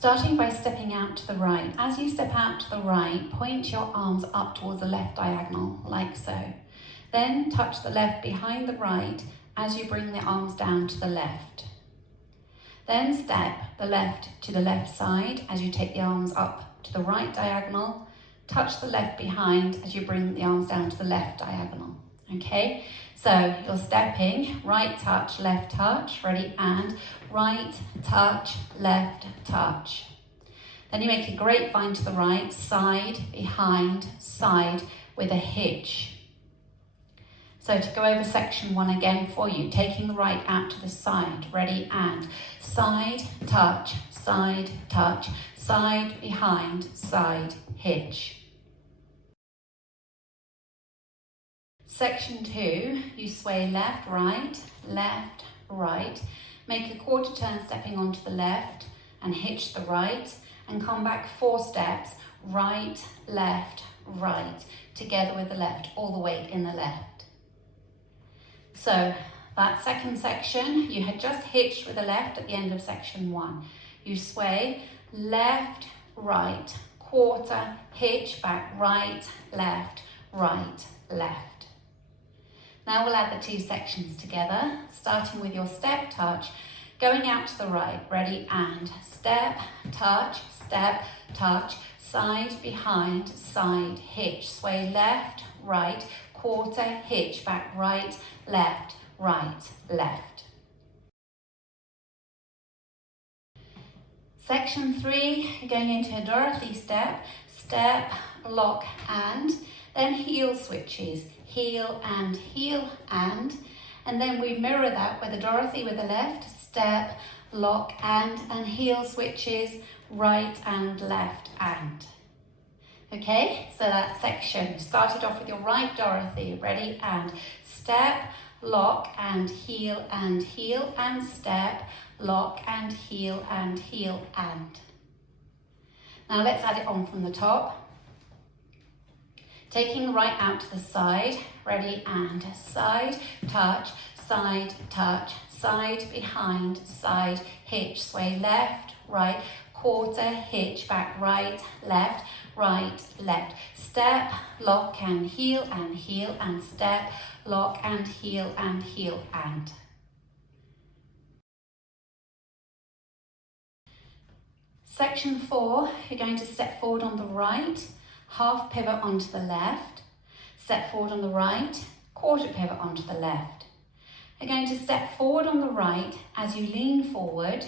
Starting by stepping out to the right. As you step out to the right, point your arms up towards the left diagonal, like so. Then touch the left behind the right as you bring the arms down to the left. Then step the left to the left side as you take the arms up to the right diagonal. Touch the left behind as you bring the arms down to the left diagonal. Okay, so you're stepping, right touch, ready, and right touch, left touch. Then you make a grapevine to the right, side, behind, side with a hitch. So to go over section 1 again for you, taking the right out to the side, ready, and side, touch, side, behind, side, hitch. Section 2, you sway left, right, make a quarter turn stepping onto the left and hitch the right and come back 4 steps, right, together with the left, all the weight in the left. So that second section, you had just hitched with the left at the end of section 1. You sway left, right, quarter, hitch back, right, left. Now we'll add the 2 sections together, starting with your step touch, going out to the right, ready, and step, touch, side, behind, side, hitch, sway left, right, quarter, hitch back, right, left. Section 3, you're going into a Dorothy step, lock, and then heel switches, heel and, and then we mirror that with a Dorothy with the left, step, lock, and heel switches, right and left, and. Okay, so that section started off with your right Dorothy, ready, and step, lock, and heel, and step, lock, and heel, and. Now let's add it on from the top. Taking the right out to the side, ready, and side, touch, side, behind, side, hitch, sway left, right, quarter, hitch back, right, left, step, lock, and heel, and step, lock, and heel, and. Section 4, you're going to step forward on the right, half pivot onto the left, step forward on the right, quarter pivot onto the left. You're going to step forward on the right as you lean forward,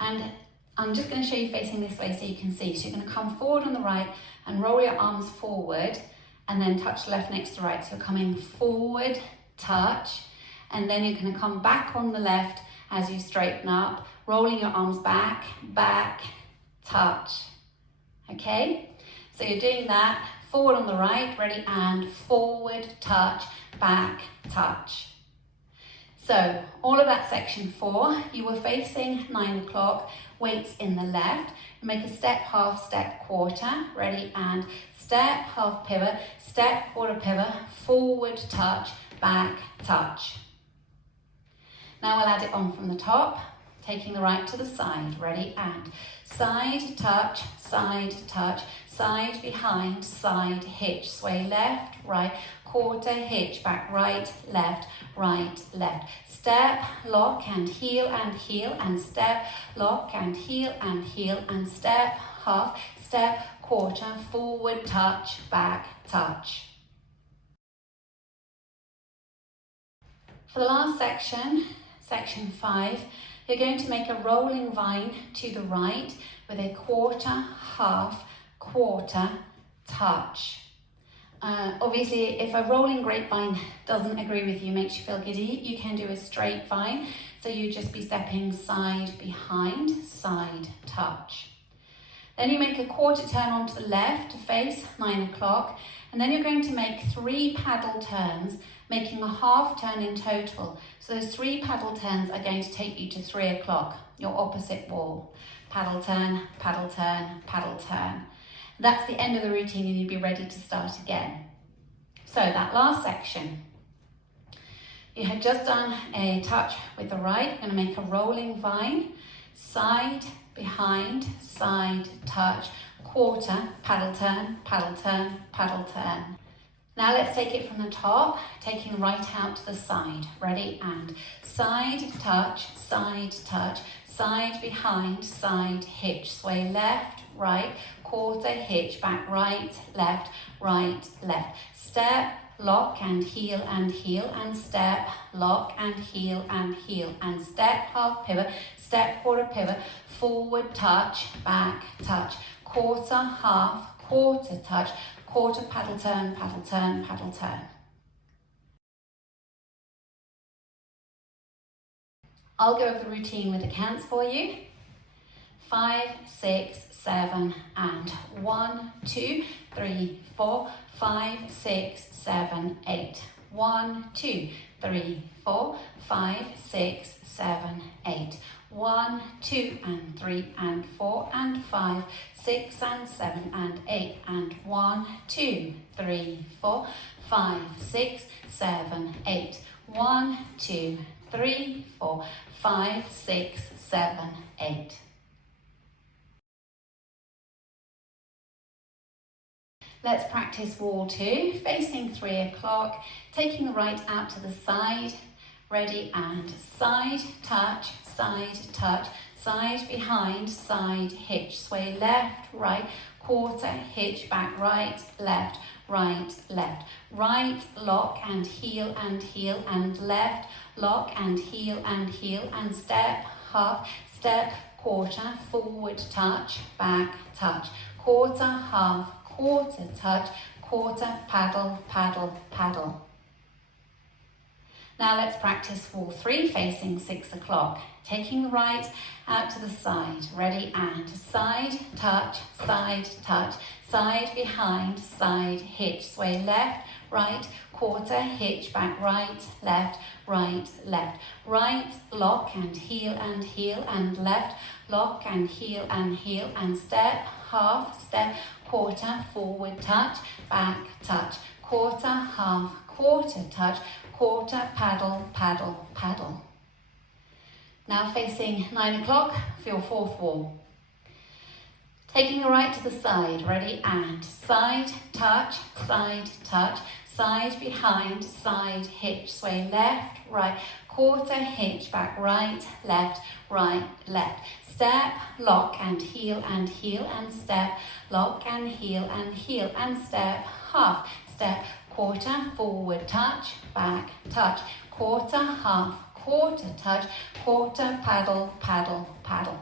and I'm just going to show you facing this way so you can see. So you're going to come forward on the right and roll your arms forward and then touch left next to right. So you're coming forward, touch, and then you're going to come back on the left as you straighten up, rolling your arms back, touch. Okay? So you're doing that, forward on the right, ready, and forward, touch, back, touch. So all of that section 4, you were facing 9 o'clock, weights in the left. Make a step, half, step, quarter, ready, and step, half pivot, step, quarter pivot, forward, touch, back, touch. Now we'll add it on from the top, taking the right to the side, ready, and side, touch, side, behind, side, hitch, sway left, right, quarter, hitch, back, right, left, step, lock, and heel, and step, lock, and heel, and step, half, step, quarter, forward, touch, back, touch. For the last section, section 5, you're going to make a rolling vine to the right with a quarter, half, quarter, touch. Obviously, if a rolling grapevine doesn't agree with you, makes you feel giddy, you can do a straight vine. So you just be stepping side, behind, side, touch. Then you make a quarter turn onto the left to face 9 o'clock, and then you're going to make 3 paddle turns, making a half turn in total. So those 3 paddle turns are going to take you to 3 o'clock, your opposite wall. Paddle turn, paddle turn, paddle turn. That's the end of the routine and you'll be ready to start again. So that last section, you had just done a touch with the right, you're going to make a rolling vine, side, behind, side, touch, quarter, paddle turn, paddle turn, paddle turn. Now let's take it from the top, taking the right out to the side. Ready? And side, touch, side, behind, side, hitch. Sway left, right, quarter, hitch, back, right, left, left. Step, lock and heel, and step, lock and heel, and step, half pivot, step, quarter pivot, forward, touch, back, touch, quarter, half, quarter, touch, quarter, paddle turn, paddle turn, paddle turn. I'll go over the routine with the counts for you. 5, 6, 7, and 1, 2, 3, 4, 5, 6, 7, 8. 1, 2, 3, 4, 5, 6, 7, 8. 1, 2, and 3, and 4, and 5, 6, and 7, and 8, and 1, 2, 3, 4, 5, 6, 7, 8. 1, 2, 3, 4, 5, 6, 7, 8. Let's practice wall 2, facing 3 o'clock, taking the right out to the side. Ready? And side, touch, side, behind, side, hitch. Sway left, right, quarter, hitch, back, right, left, left. Right, lock and heel, and left, lock and heel, and step, half, step, quarter, forward, touch, back, touch, quarter, half, quarter, touch, quarter, paddle, paddle, paddle. Now let's practice wall 3, facing 6 o'clock. Taking the right out to the side. Ready? And side, touch, side, behind, side, hitch. Sway left, right, quarter, hitch, back, right, left, left. Right, lock and heel, and left, lock and heel, and step, half, step, quarter, forward, touch, back, touch, quarter, half, quarter, touch, quarter, paddle, paddle, paddle. Now facing 9 o'clock for your fourth wall. Taking the right to the side, ready? And side, touch, side, behind, side, hitch. Sway left, right, quarter, hitch, back, right, left, left. Step, lock and heel, and step, lock and heel, and step, half, step, quarter, forward, touch, back, touch, quarter, half, quarter, touch, quarter, paddle, paddle, paddle.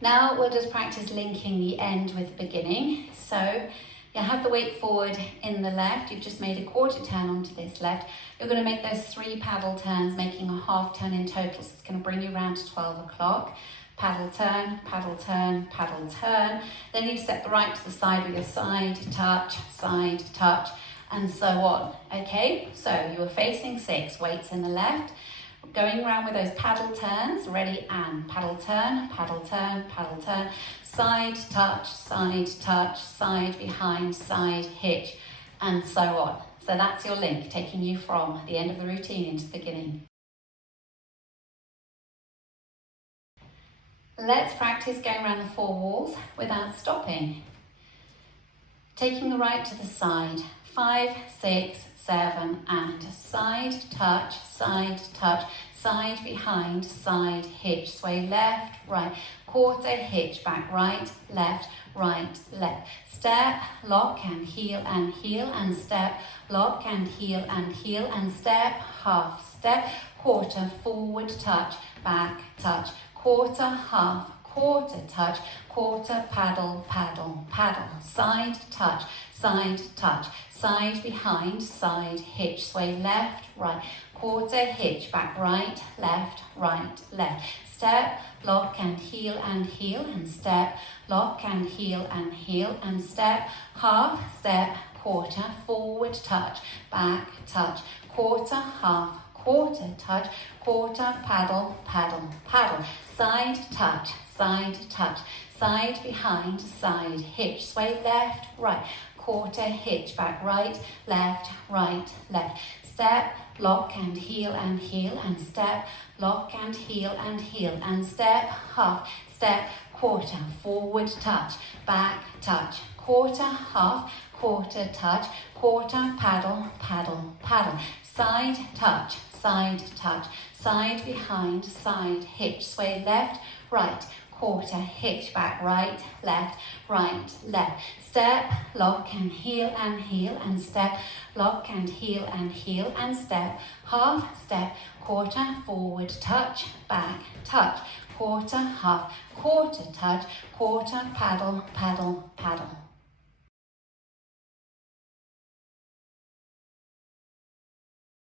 Now we'll just practice linking the end with the beginning. So you have the weight forward in the left, you've just made a quarter turn onto this left. You're going to make those 3 paddle turns, making a half turn in total, so it's going to bring you around to 12 o'clock. Paddle turn, paddle turn, paddle turn. Then you step the right to the side with your side, touch, and so on. Okay, so you are facing 6, weights in the left, going around with those paddle turns. Ready? And paddle turn, paddle turn, paddle turn, side, touch, side, behind, side, hitch, and so on. So that's your link, taking you from the end of the routine into the beginning. Let's practice going around the 4 walls without stopping. Taking the right to the side, 5, 6, 7, and side, touch, side, behind, side, hitch. Sway left, right, quarter, hitch, back, right, left, left. Step, lock and heel, and step, lock and heel, and step, half, step, quarter, forward, touch, back, touch, quarter, half, quarter, touch, quarter, paddle, paddle, paddle. Side, touch, side, behind, side, hitch. Sway left, right, quarter, hitch, back, right, left, left. Step, lock and heel, and step, lock and heel, and step, half, step, quarter, forward, touch, back, touch, quarter, half, quarter, touch, quarter, paddle, paddle, paddle. Side, touch, side, behind, side, hitch. Sway left, right, quarter, hitch back, right, left, step, lock and heel and step, lock and heel and step, half, step, quarter, forward touch, back touch, quarter, half, quarter touch, quarter, paddle, paddle, paddle, side touch, side behind, side hitch, sway left, right, quarter, hitch back, right, left, step, lock and heel and step, lock and heel and step, half, step, quarter, forward touch, back touch, quarter, half, quarter touch, quarter, paddle, paddle, paddle.